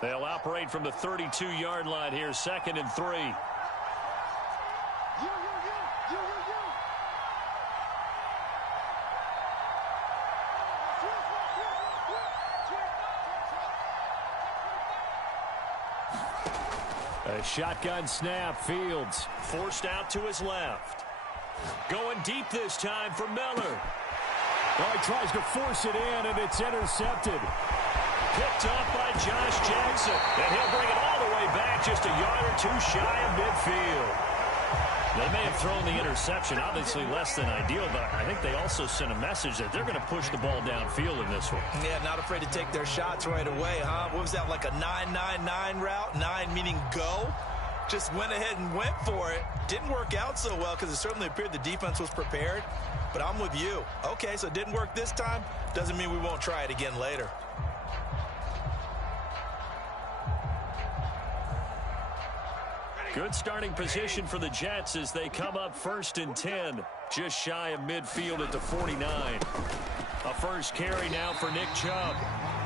They'll operate from the 32-yard line here, 2nd and 3. A shotgun snap. Fields forced out to his left. Going deep this time for Miller. Well, he tries to force it in, and it's intercepted. Picked up by Josh Jackson. And he'll bring it all the way back just a yard or two shy of midfield. They may have thrown the interception, obviously less than ideal, but I think they also sent a message that they're going to push the ball downfield in this one. Yeah, not afraid to take their shots right away, huh? What was that, like a 9-9-9 route? 9 meaning go? Just went ahead and went for it. Didn't work out so well because it certainly appeared the defense was prepared. But I'm with you. Okay, so it didn't work this time. Doesn't mean we won't try it again later. Good starting position for the Jets as they come up 1st and 10. Just shy of midfield at the 49. A first carry now for Nick Chubb.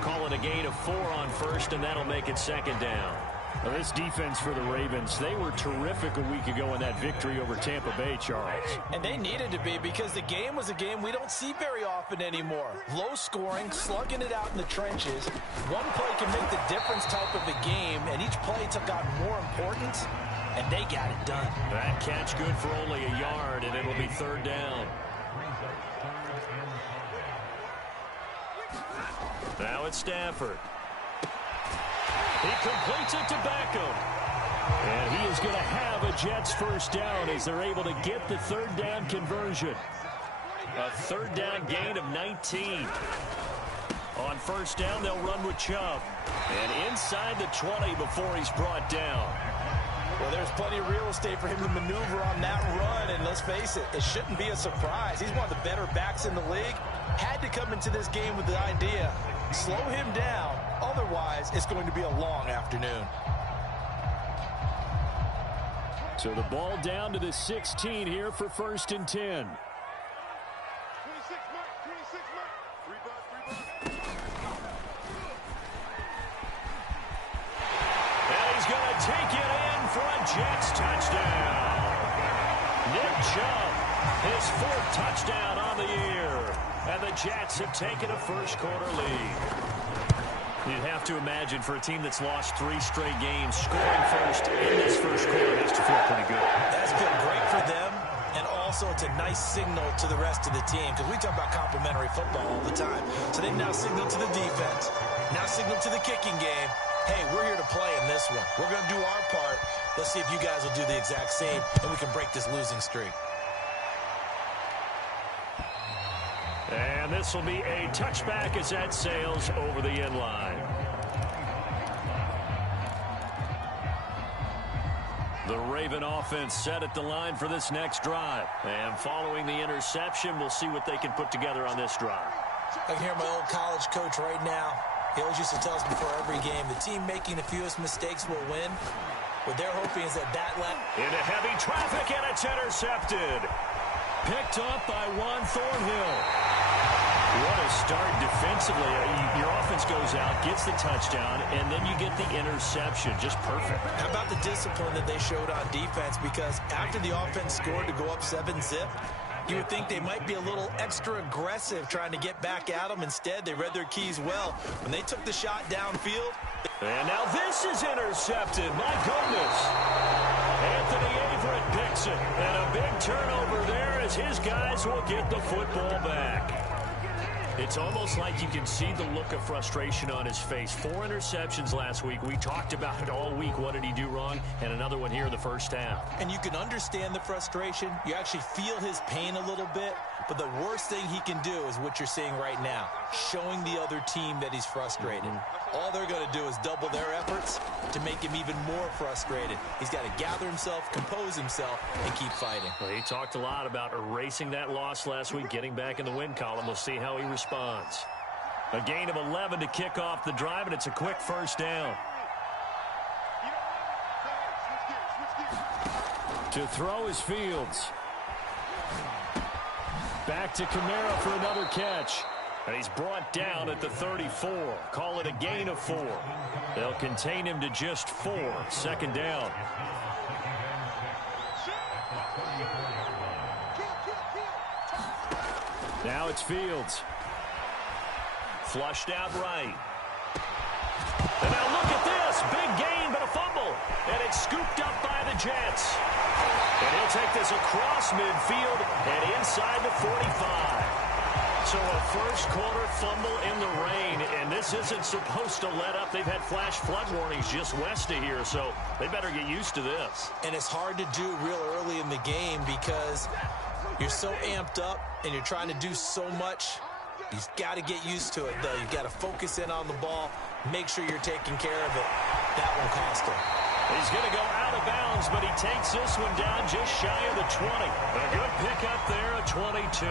Call it a gain of 4 on first, and that'll make it 2nd down. Well, this defense for the Ravens, they were terrific a week ago in that victory over Tampa Bay, Charles. And they needed to be because the game was a game we don't see very often anymore. Low scoring, slugging it out in the trenches. One play can make the difference type of a game, and each play took on more importance, and they got it done. That catch good for only a yard, and it'll be 3rd down. Now it's Stafford. He completes it to Beckham. And he is going to have a Jets first down as they're able to get the 3rd down conversion. A 3rd down gain of 19. On first down, they'll run with Chubb. And inside the 20 before he's brought down. Well, there's plenty of real estate for him to maneuver on that run. And let's face it, it shouldn't be a surprise. He's one of the better backs in the league. Had to come into this game with the idea, slow him down. Otherwise, it's going to be a long afternoon. So the ball down to the 16 here for 1st and 10. 26 mark, 26 mark. 3 bucks. And he's going to take it in for a Jets touchdown. Nick Chubb, his 4th touchdown on the year. And the Jets have taken a first-quarter lead. You'd have to imagine for a team that's lost 3 straight games, scoring first in this first quarter has to feel pretty good. That's been great for them, and also it's a nice signal to the rest of the team, because we talk about complimentary football all the time. So they've now signaled to the defense, now signaled to the kicking game, hey, we're here to play in this one. We're going to do our part. Let's see if you guys will do the exact same, and we can break this losing streak. And this will be a touchback as that sails over the end line. The Raven offense set at the line for this next drive. And following the interception, we'll see what they can put together on this drive. I can hear my old college coach right now. He always used to tell us before every game, the team making the fewest mistakes will win. What they're hoping is that into heavy traffic, and it's intercepted. Picked up by Juan Thornhill. What a start defensively. Your offense goes out, gets the touchdown, and then you get the interception. Just perfect. How about the discipline that they showed on defense? Because after the offense scored to go up 7-zip, you would think they might be a little extra aggressive trying to get back at them. Instead, they read their keys well. When they took the shot downfield. And now this is intercepted. My goodness. Anthony Averett picks it. And a big turnover there as his guys will get the football back. It's almost like you can see the look of frustration on his face. 4 interceptions last week. We talked about it all week. What did he do wrong? And another one here in the first half. And you can understand the frustration. You actually feel his pain a little bit. But the worst thing he can do is what you're seeing right now, showing the other team that he's frustrated. All they're going to do is double their efforts to make him even more frustrated. He's got to gather himself, compose himself, and keep fighting. Well, he talked a lot about erasing that loss last week, getting back in the win column. We'll see how he responds. A gain of 11 to kick off the drive, and it's a quick first down. To throw is Fields. Back to Kamara for another catch. And he's brought down at the 34. Call it a gain of 4. They'll contain him to just 4. Second down. Now it's Fields. Flushed out right. And now look at this. Big gain, but a fumble. And it's scooped up by the Jets. And he'll take this across midfield and inside the 45. So a first-quarter fumble in the rain, and this isn't supposed to let up. They've had flash flood warnings just west of here, so they better get used to this. And it's hard to do real early in the game because you're so amped up and you're trying to do so much. You've got to get used to it, though. You've got to focus in on the ball, make sure you're taking care of it. That one cost him. He's going to go out of bounds, but he takes this one down just shy of the 20. A good pickup there at 22.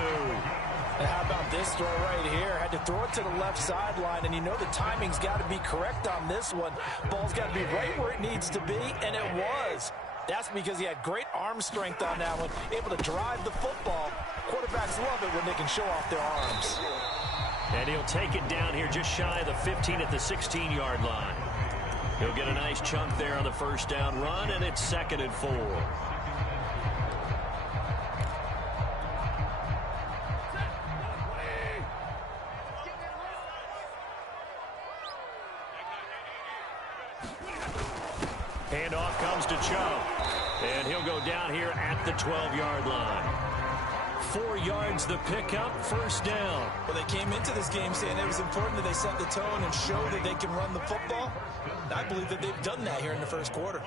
And how about this throw right here? Had to throw it to the left sideline, and you know the timing's got to be correct on this one. Ball's got to be right where it needs to be, and it was. That's because he had great arm strength on that one, able to drive the football. Quarterbacks love it when they can show off their arms. And he'll take it down here just shy of the 15 at the 16-yard line. He'll get a nice chunk there on the first down run, and it's 2nd and 4. Handoff comes to Chubb. And he'll go down here at the 12-yard line. 4 yards the pickup, first down. Well, they came into this game saying it was important that they set the tone and show that they can run the football. And I believe that they've done that here in the first quarter.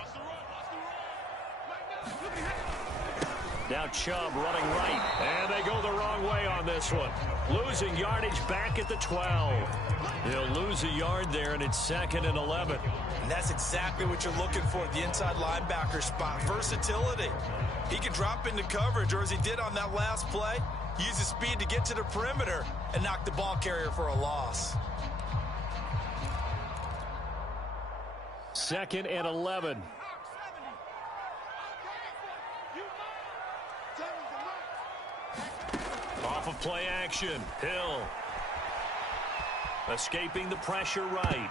Now Chubb running right. And they go the wrong way on this one. Losing yardage back at the 12. They'll lose a yard there, and it's 2nd and 11. And that's exactly what you're looking for, the inside linebacker spot. Versatility. He can drop into coverage, or as he did on that last play, use his speed to get to the perimeter and knock the ball carrier for a loss. 2nd and 11. Off of play action. Hill. Escaping the pressure right.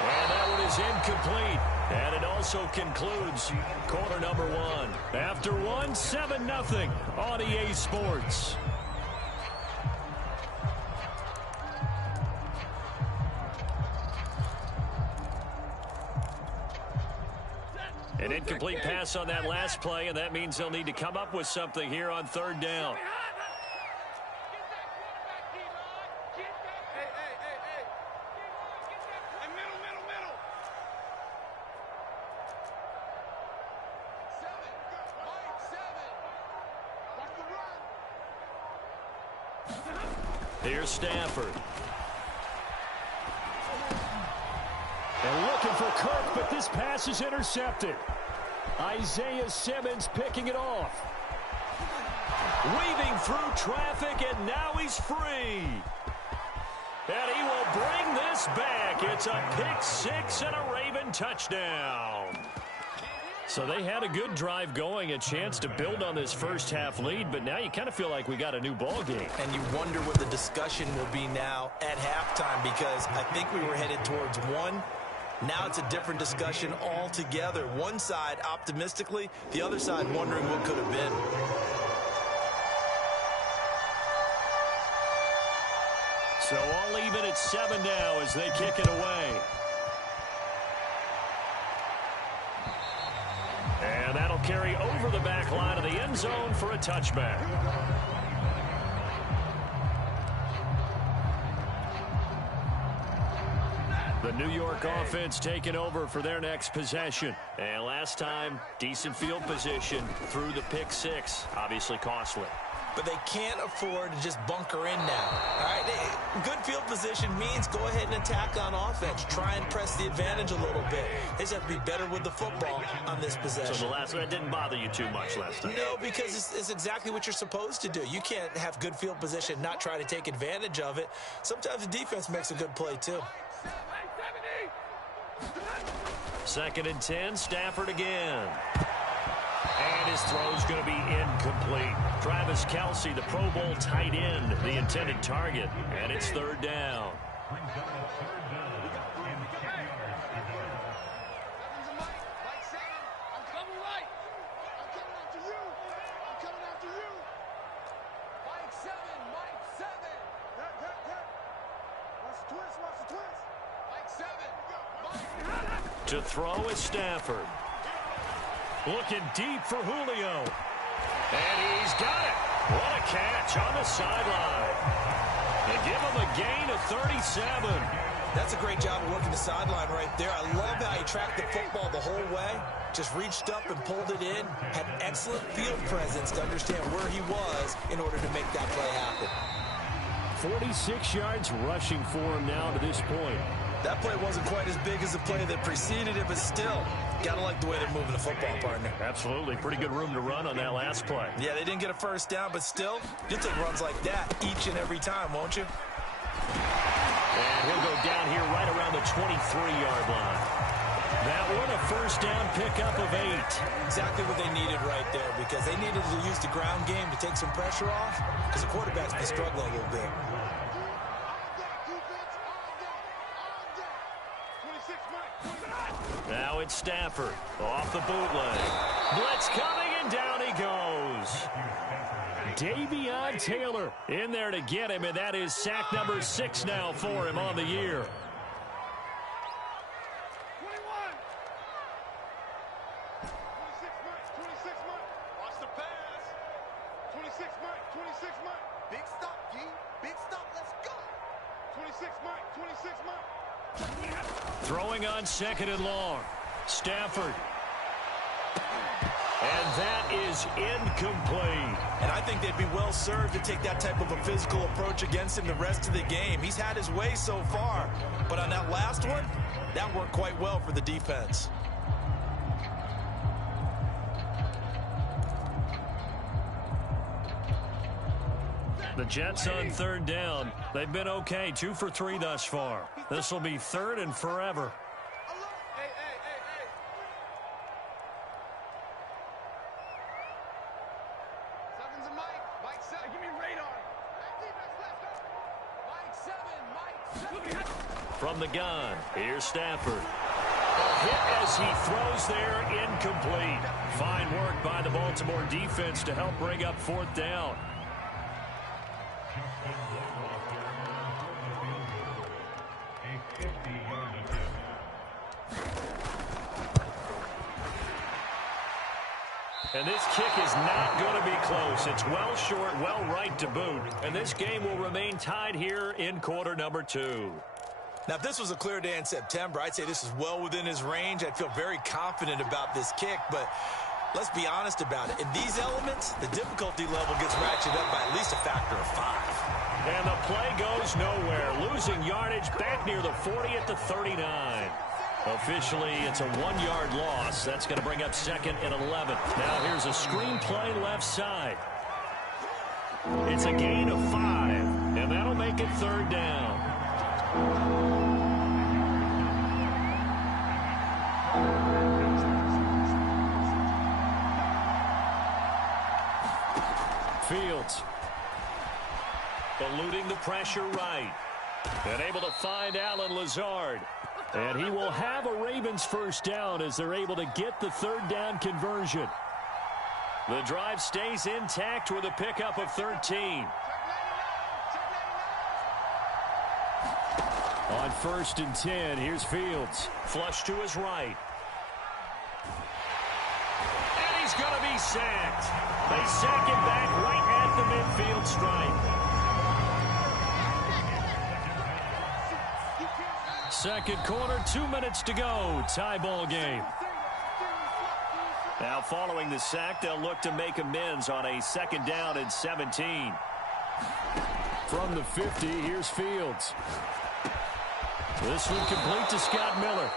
And that one is incomplete. And it also concludes quarter number 1. After 1, 7-0 on EA Sports. An incomplete pass on that last play, and that means they'll need to come up with something here on 3rd down. Here's Stafford. And looking for Kirk, but this pass is intercepted. Isaiah Simmons picking it off. Weaving through traffic, and now he's free. And he will bring this back. It's a pick 6 and a Raven touchdown. So they had a good drive going, a chance to build on this first half lead, but now you kind of feel like we got a new ball game. And you wonder what the discussion will be now at halftime, because I think we were headed towards 1. Now it's a different discussion altogether. One side optimistically, the other side wondering what could have been. So all even at 7 now as they kick it away. And that'll carry over the back line of the end zone for a touchback. The New York offense taking over for their next possession. And last time, decent field position through the pick 6. Obviously costly. But they can't afford to just bunker in now. All right, good field position means go ahead and attack on offense. Try and press the advantage a little bit. They just have to be better with the football on this possession. So the last one didn't bother you too much last time? No, because it's exactly what you're supposed to do. You can't have good field position, not try to take advantage of it. Sometimes the defense makes a good play, too. 2nd and 10, Stafford again. And his throw's going to be incomplete. Travis Kelce, the Pro Bowl tight end, the intended target. And it's third down. To throw is Stafford. Looking deep for Julio. And he's got it. What a catch on the sideline. They give him a gain of 37. That's a great job of working the sideline right there. I love how he tracked the football the whole way. Just reached up and pulled it in. Had excellent field presence to understand where he was in order to make that play happen. 46 yards rushing for him now to this point. That play wasn't quite as big as the play that preceded it, but still, got to like the way they're moving the football, partner. Absolutely. Pretty good room to run on that last play. Yeah, they didn't get a first down, but still, you'll take runs like that each and every time, won't you? And he'll go down here right around the 23-yard line. That one, a first down pickup of 8. Exactly what they needed right there, because they needed to use the ground game to take some pressure off, because the quarterback's been struggling a little bit. Now it's Stafford off the bootleg. Blitz coming, and down he goes. Davion Taylor in there to get him, and that is sack number 6 now for him on the year. 26 Mike. Watch the pass. 26 Mike. 26 Mike. Big stop, G. Big stop. Let's go. 26 Mike. 26 Mike. Throwing on second and long. Stafford. And that is incomplete. And I think they'd be well served to take that type of a physical approach against him the rest of the game. He's had his way so far. But on that last one, that worked quite well for the defense. The Jets on third down. They've been okay, 2 for 3 thus far. This will be third and forever. Hey. Seven's a Mike. Mike 7. Give me radar. Mike 7. From the gun, here's Stafford. A hit as he throws there, incomplete. Fine work by the Baltimore defense to help bring up fourth down. And this kick is not going to be close. It's well short, well right to boot. And this game will remain tied here in quarter number 2. Now, if this was a clear day in September, I'd say this is well within his range. I'd feel very confident about this kick, but let's be honest about it. In these elements, the difficulty level gets ratcheted up by at least a factor of 5. And the play goes nowhere. Losing yardage back near the 40 at the 39. Officially, it's a 1-yard loss. That's going to bring up second and 11. Now here's a screen play left side. It's a gain of 5, and that'll make it third down. Fields. Eluding the pressure right. And able to find Allen Lazard. And he will have a Ravens first down as they're able to get the third down conversion. The drive stays intact with a pickup of 13. On 1st and 10, here's Fields. Flush to his right. And he's going to be sacked. They sack him back right at the midfield stripe. Second quarter, 2 minutes to go. Tie ball game. Now following the sack, they'll look to make amends on a second down and 17. From the 50, here's Fields. This one complete to Scott Miller.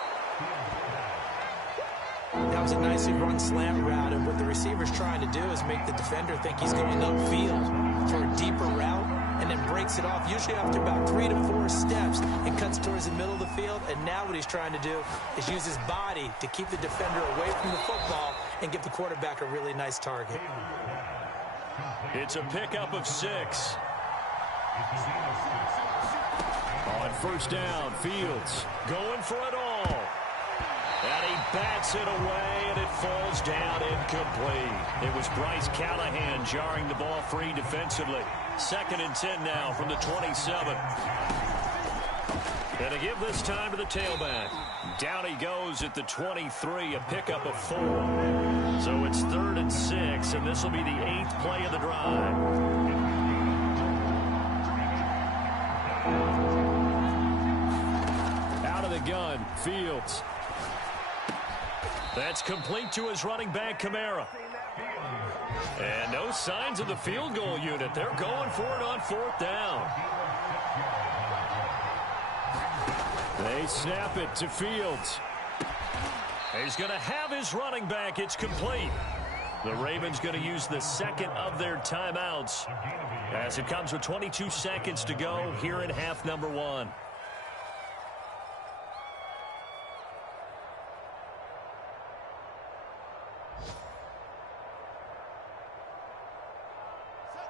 That was a nicely run slant route, and what the receiver's trying to do is make the defender think he's going upfield for a deeper route, and then breaks it off, usually after about 3 to 4 steps, and cuts towards the middle of the field. And now what he's trying to do is use his body to keep the defender away from the football and give the quarterback a really nice target. It's a pickup of 6. On first down, Fields going for it all. And he bats it away, and it falls down incomplete. It was Bryce Callahan jarring the ball free defensively. 2nd and 10 now from the 27. And to give this time to the tailback. Down he goes at the 23, a pickup of 4. So it's 3rd and 6, and this will be the 8th play of the drive. Out of the gun, Fields. That's complete to his running back, Kamara. And no signs of the field goal unit. They're going for it on 4th down. They snap it to Fields. He's going to have his running back. It's complete. The Ravens going to use the 2nd of their timeouts as it comes with 22 seconds to go here in half number 1.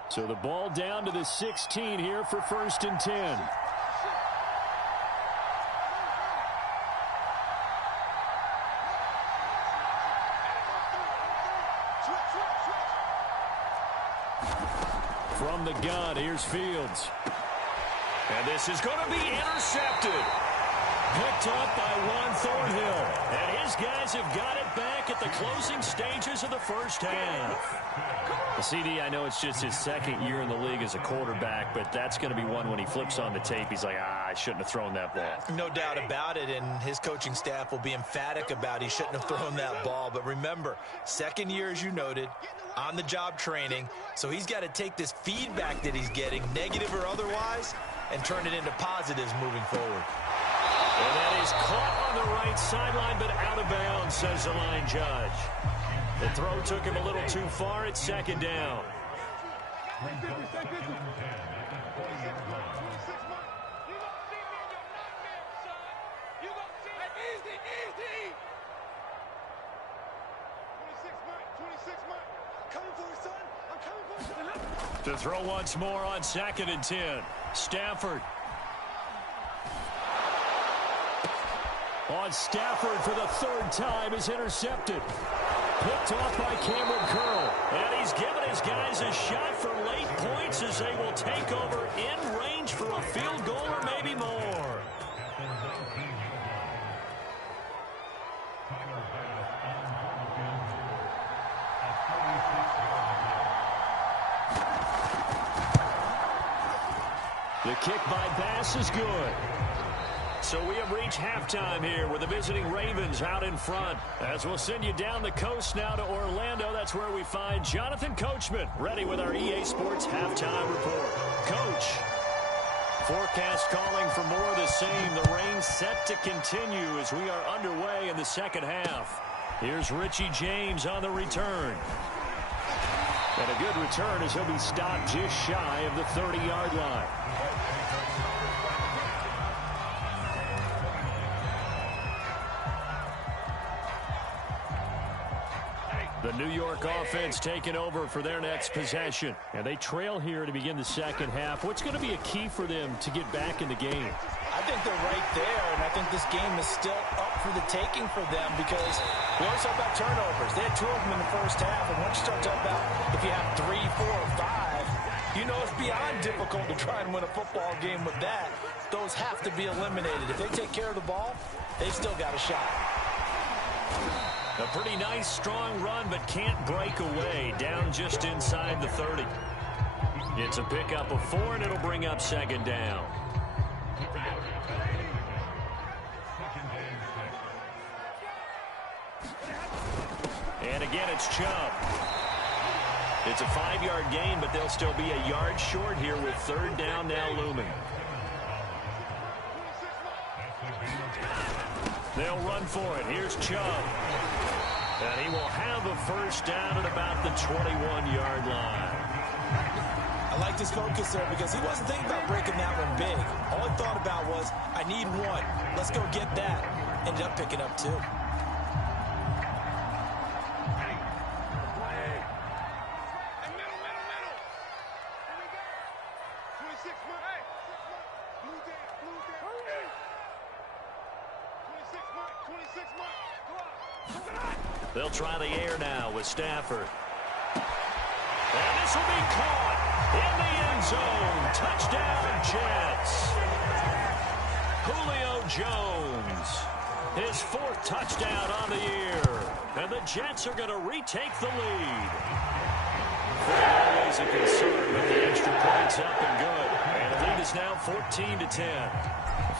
So the ball down to the 16 here for 1st and 10. From the gun, here's Fields. And this is going to be intercepted. Picked up by Juan Thornhill. And his guys have got it back at the closing stages of the first half. CD, I know it's just his 2nd year in the league as a quarterback, but that's going to be one when he flips on the tape. He's like, I shouldn't have thrown that ball. No doubt about it, and his coaching staff will be emphatic about he shouldn't have thrown that ball. But remember, 2nd year, as you noted, on-the-job training, so he's got to take this feedback that he's getting, negative or otherwise, and turn it into positives moving forward. And that is caught on the right sideline, but out of bounds, says the line judge. The throw took him a little too far. It's 2nd down. To throw once more on 2nd and 10. Stafford. On Stafford for the 3rd time is intercepted. Picked off by Cameron Curl. And he's given his guys a shot for late points as they will take over in range for a field goal or maybe more. The kick by Bass is good. So we have reached halftime here with the visiting Ravens out in front. As we'll send you down the coast now to Orlando. That's where we find Jonathan Coachman ready with our EA Sports halftime report. Coach, forecast calling for more of the same. The rain set to continue as we are underway in the 2nd half. Here's Richie James on the return. And a good return as he'll be stopped just shy of the 30-yard line. The New York offense taking over for their next possession. And they trail here to begin the 2nd half. What's going to be a key for them to get back in the game? I think they're right there, and I think this game is still up for the taking for them because we always talk about turnovers. They had 2 of them in the first half, and once you start talking about if you have 3, 4, or 5, you know it's beyond difficult to try and win a football game with that. Those have to be eliminated. If they take care of the ball, they've still got a shot. A pretty nice, strong run, but can't break away. Down just inside the 30. It's a pickup of 4, and it'll bring up 2nd down. And again, it's Chubb. It's a 5-yard gain, but they'll still be a yard short here with 3rd down now looming. They'll run for it. Here's Chubb. And he will have a 1st down at about the 21-yard line. I like his focus there because he wasn't thinking about breaking that one big. All he thought about was, I need 1. Let's go get that. Ended up picking up 2. Blue down. 26 months. Go out. They'll try the air now with Stafford. And this will be caught in the end zone. Touchdown, Jets. Julio Jones, his 4th touchdown on the year. And the Jets are going to retake the lead. Always a concern, but the extra points up and good. And the lead is now 14-10.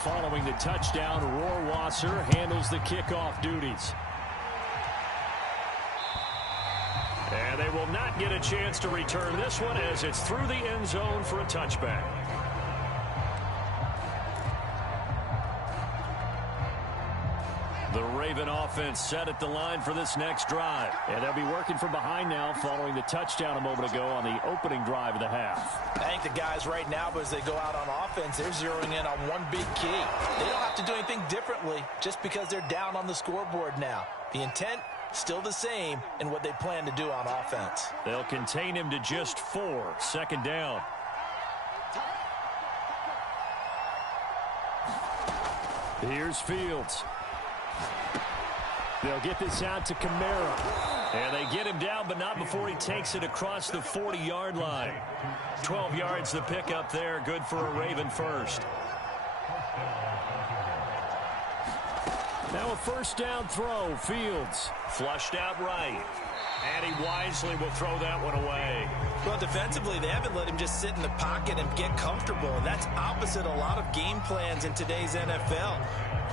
Following the touchdown, Rohrwasser handles the kickoff duties. And they will not get a chance to return this one as it's through the end zone for a touchback. The Raven offense set at the line for this next drive. And they'll be working from behind now following the touchdown a moment ago on the opening drive of the half. I think the guys right now, as they go out on offense, they're zeroing in on one big key. They don't have to do anything differently just because they're down on the scoreboard now. The intent, still the same in what they plan to do on offense. They'll contain him to just 4. Second down. Here's Fields. They'll get this out to Kamara. And they get him down, but not before he takes it across the 40-yard line. 12 yards the pickup there. Good for a Raven first. Now a first down throw. Fields. Flushed out right. And he wisely will throw that one away. Well, defensively, they haven't let him just sit in the pocket and get comfortable. And that's opposite a lot of game plans in today's NFL.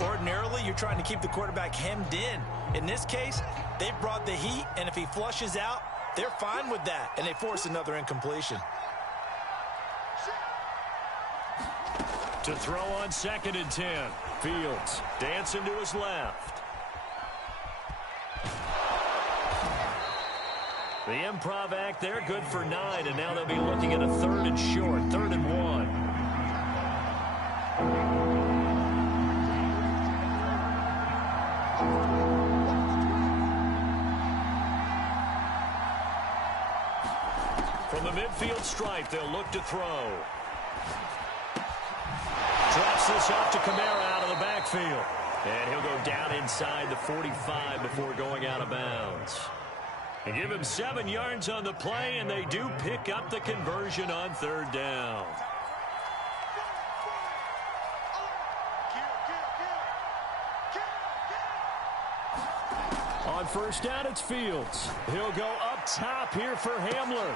Ordinarily, you're trying to keep the quarterback hemmed in. In this case, they brought the heat, and if he flushes out, they're fine with that, and they force another incompletion. To throw on 2nd and 10. Fields dancing to his left. The improv act there, good for 9, and now they'll be looking at a 3rd and short, 3rd and 1. From the midfield stripe, they'll look to throw. Drops this off to Kamara out of the backfield. And he'll go down inside the 45 before going out of bounds. They give him 7 yards on the play, and they do pick up the conversion on 3rd down. On first down, it's Fields. He'll go up top here for Hamler.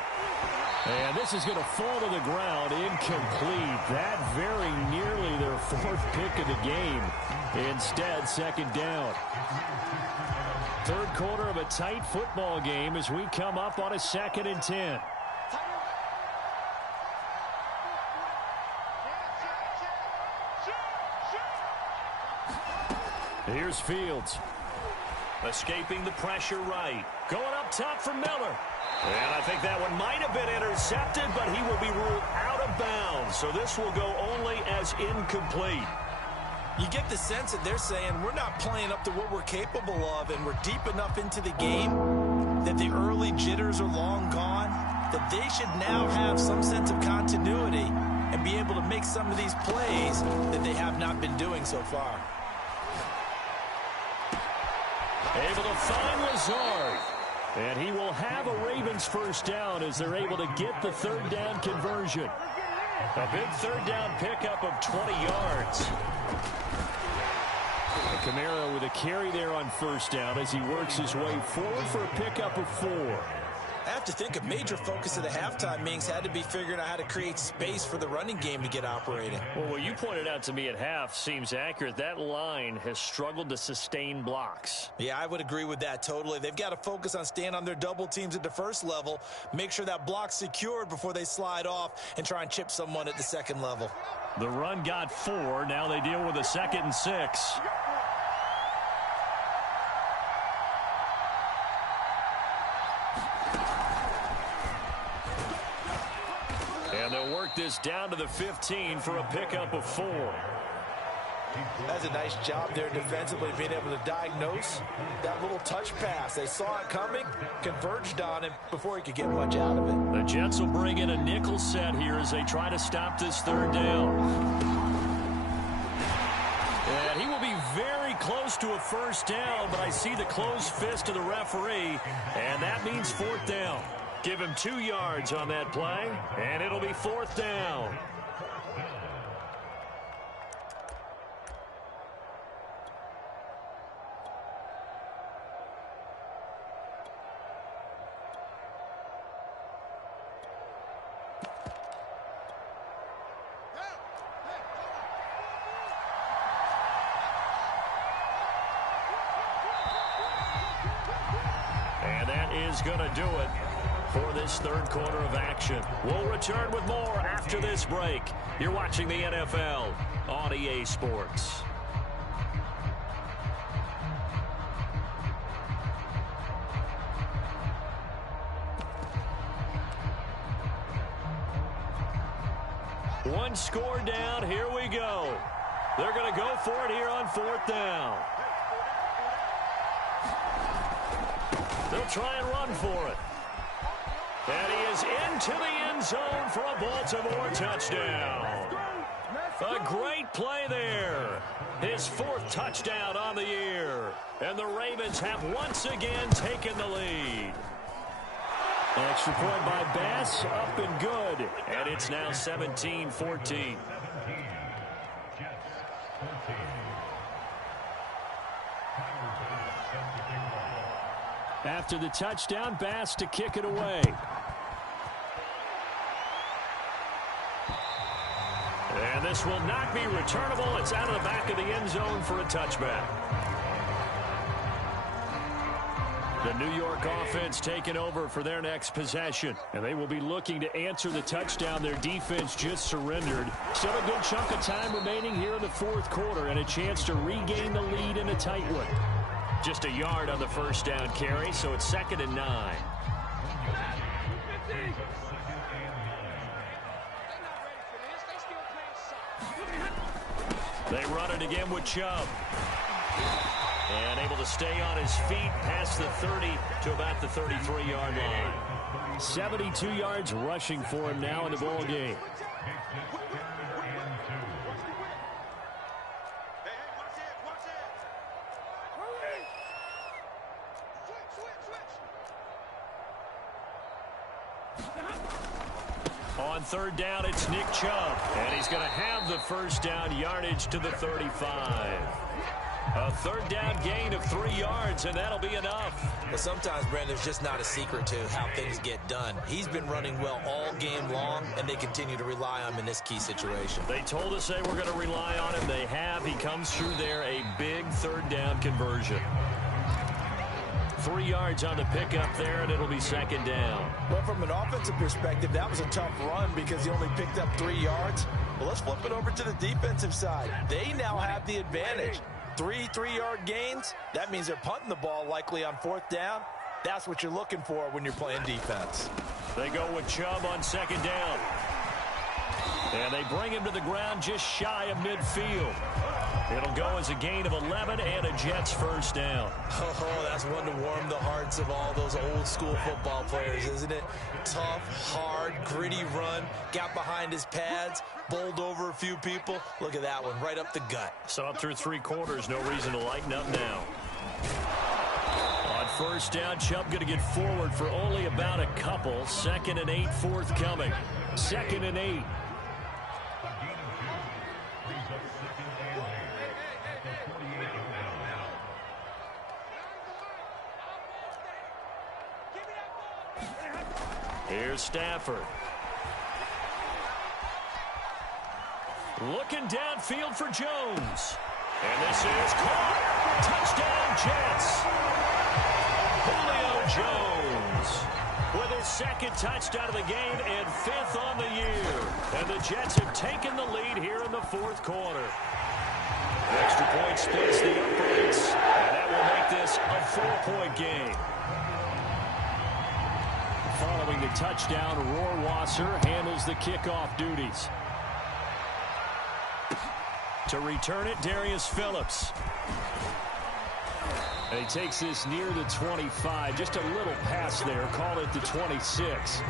And this is going to fall to the ground, incomplete. That very nearly their 4th pick of the game. Instead, 2nd down. 3rd quarter of a tight football game as we come up on a 2nd and 10. Here's Fields. Escaping the pressure right. Going up top for Miller. And I think that one might have been intercepted, but he will be ruled out of bounds. So this will go only as incomplete. You get the sense that they're saying we're not playing up to what we're capable of, and we're deep enough into the game that the early jitters are long gone, that they should now have some sense of continuity and be able to make some of these plays that they have not been doing so far. Able to find Lazard. And he will have a Ravens first down as they're able to get the 3rd down conversion. A big 3rd down pickup of 20 yards. Kamara with a carry there on first down as he works his way forward for a pickup of 4. I have to think a major focus of the halftime meetings had to be figuring out how to create space for the running game to get operating. Well, what you pointed out to me at half seems accurate. That line has struggled to sustain blocks. Yeah, I would agree with that totally. They've got to focus on staying on their double teams at the first level, make sure that block's secured before they slide off and try and chip someone at the second level. The run got 4. Now they deal with a 2nd and 6. And they'll work this down to the 15 for a pickup of 4. That's a nice job there defensively, being able to diagnose that little touch pass. They saw it coming, converged on him before he could get much out of it. The Jets will bring in a nickel set here as they try to stop this third down. And he will be very close to a first down, but I see the closed fist of the referee, and that means fourth down. Give him 2 yards on that play, and it'll be fourth down. Is going to do it for this third quarter of action. We'll return with more after this break. You're watching the NFL on EA Sports. One score down. Here we go. They're going to go for it here on fourth down. They'll try and run for it. And he is into the end zone for a Baltimore touchdown. A great play there. His 4th touchdown on the year. And the Ravens have once again taken the lead. Extra point by Bass, up and good. And it's now 17-14. After the touchdown, Bass to kick it away. And this will not be returnable. It's out of the back of the end zone for a touchback. The New York offense taking over for their next possession. And they will be looking to answer the touchdown their defense just surrendered. Still a good chunk of time remaining here in the fourth quarter and a chance to regain the lead in a tight one. Just a yard on the first down carry, so it's 2nd and 9. They run it again with Chubb. And able to stay on his feet past the 30 to about the 33-yard line. 72 yards rushing for him now in the ball game. On third down, it's Nick Chubb. And he's going to have the first down yardage to the 35. A third down gain of 3 yards, and that'll be enough. But sometimes, Brandon, there's just not a secret to how things get done. He's been running well all game long, and they continue to rely on him in this key situation. They told us they were going to rely on him. They have. He comes through there, a big third down conversion. 3 yards on the pickup there, and it'll be 2nd down. Well, from an offensive perspective, that was a tough run because he only picked up 3 yards. Well, let's flip it over to the defensive side. They now have the advantage. 3 3-yard gains, that means they're punting the ball likely on 4th down. That's what you're looking for when you're playing defense. They go with Chubb on 2nd down. And they bring him to the ground just shy of midfield. It'll go as a gain of 11 and a Jets first down. Oh, that's one to warm the hearts of all those old school football players, isn't it? Tough, hard, gritty run. Got behind his pads, bowled over a few people. Look at that one, right up the gut. So up through 3 quarters, no reason to lighten up now. On first down, Chubb going to get forward for only about a couple. 2nd and 8 forthcoming. 2nd and 8. Here's Stafford. Looking downfield for Jones. And this is caught. Touchdown, Jets. Julio Jones with his 2nd touchdown of the game and 5th on the year. And the Jets have taken the lead here in the 4th quarter. The extra point splits the uprights, and that will make this a 4-point game. Following the touchdown, Rohrwasser handles the kickoff duties. To return it, Darius Phillips. And he takes this near the 25. Just a little pass there. Call it the 26.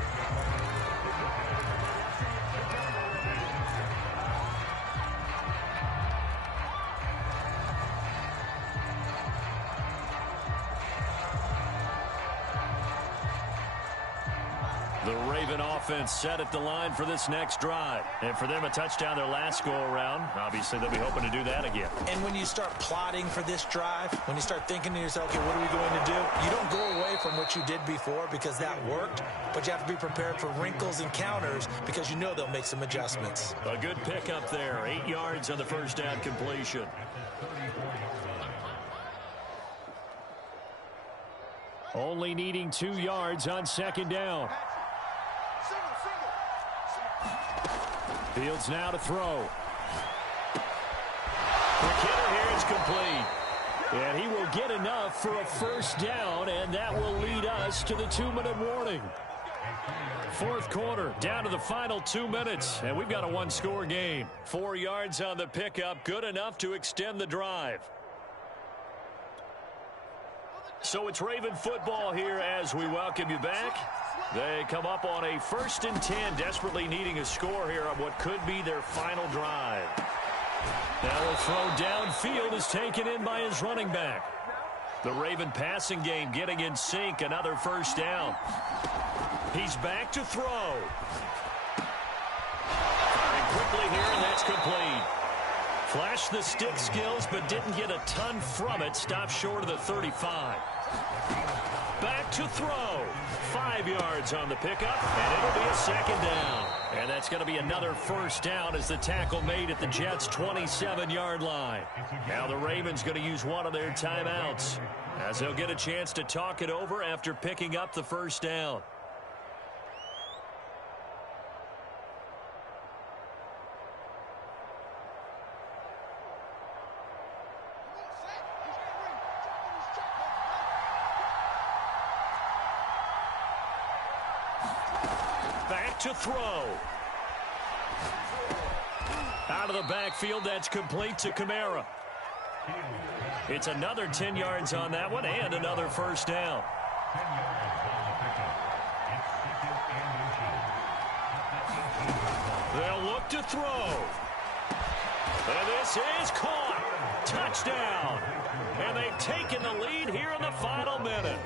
The Raven offense set at the line for this next drive. And for them, a touchdown their last go-around. Obviously, they'll be hoping to do that again. And when you start plotting for this drive, when you start thinking to yourself, okay, what are we going to do? You don't go away from what you did before because that worked, but you have to be prepared for wrinkles and counters because you know they'll make some adjustments. A good pickup there. 8 yards on the first down completion. Only needing 2 yards on second down. Fields now to throw. McKinnon here is complete. And he will get enough for a first down, and that will lead us to the 2-minute warning. Fourth quarter, down to the final 2 minutes, and we've got a one-score game. 4 yards on the pickup, good enough to extend the drive. So it's Raven football here as we welcome you back. They come up on a 1st and 10, desperately needing a score here on what could be their final drive. Now a throw downfield is taken in by his running back. The Raven passing game getting in sync, another first down. He's back to throw. Firing quickly here, and that's complete. Flashed the stick skills, but didn't get a ton from it. Stopped short of the 35. Back to throw. 5 yards on the pickup, and it'll be a second down. And that's going to be another first down as the tackle made at the Jets' 27-yard line. Now the Ravens going to use one of their timeouts as they'll get a chance to talk it over after picking up the first down. Back to throw. Out of the backfield, that's complete to Kamara. It's another 10 yards on that one and another first down. They'll look to throw. And this is caught. Touchdown. And they've taken the lead here in the final minute.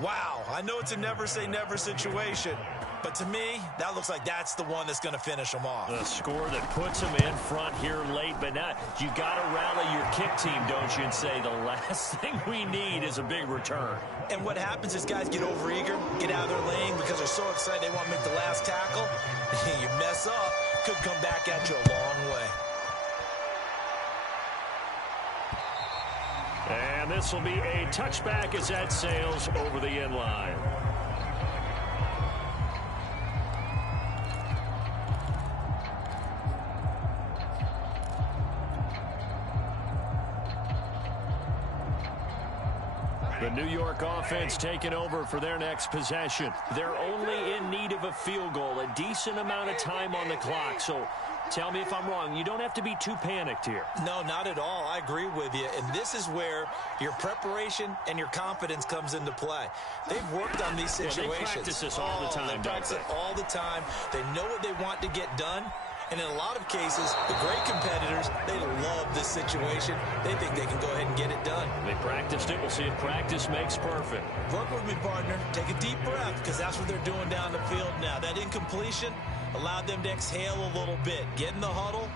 Wow, I know it's a never-say-never situation, but to me, that looks like that's the one that's going to finish them off. The score that puts them in front here late, but not. You got to rally your kick team, don't you, and say the last thing we need is a big return. And what happens is guys get overeager, get out of their lane because they're so excited they want to make the last tackle. You mess up, could come back at you a long way. And this will be a touchback as that sails over the end line. The New York offense taking over for their next possession. They're only in need of a field goal, a decent amount of time on the clock. So tell me if I'm wrong. You don't have to be too panicked here. No, not at all. I agree with you. And this is where your preparation and your confidence comes into play. They've worked on these situations. Yeah, they practice this all the time, they practice it all the time. They know what they want to get done. And in a lot of cases, the great competitors, they love this situation. They think they can go ahead and get it done. They practiced it. We'll see if practice makes perfect. Work with me, partner. Take a deep breath, because that's what they're doing down the field now. That incompletion allowed them to exhale a little bit. Get in the huddle,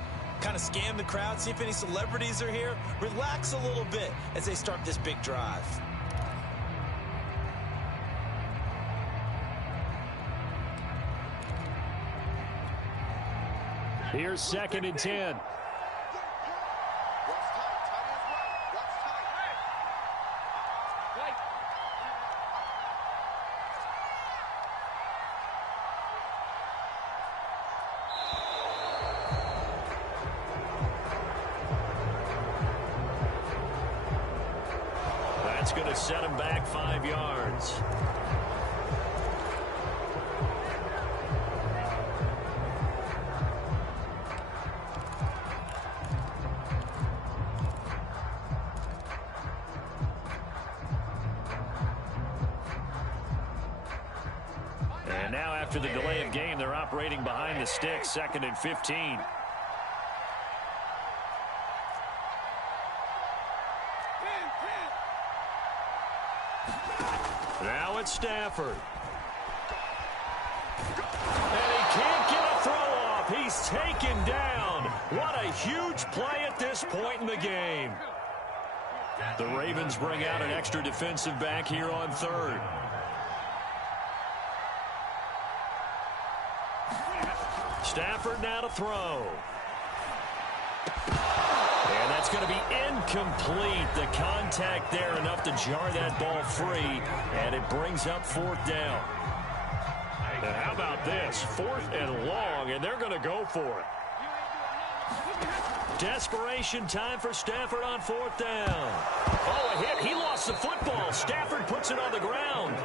kind of scan the crowd, see if any celebrities are here. Relax a little bit as they start this big drive. Here's 2nd and 10. That's going to set him back 5 yards. after the delay of game. They're operating behind the sticks, 2nd and 15. Now it's Stafford. And he can't get a throw off. He's taken down. What a huge play at this point in the game. The Ravens bring out an extra defensive back here on 3rd. Stafford now to throw. And that's going to be incomplete. The contact there enough to jar that ball free, and it brings up 4th down. And how about this? 4th and long, and they're going to go for it. Desperation time for Stafford on 4th down. Oh, a hit. He lost the football. Stafford puts it on the ground.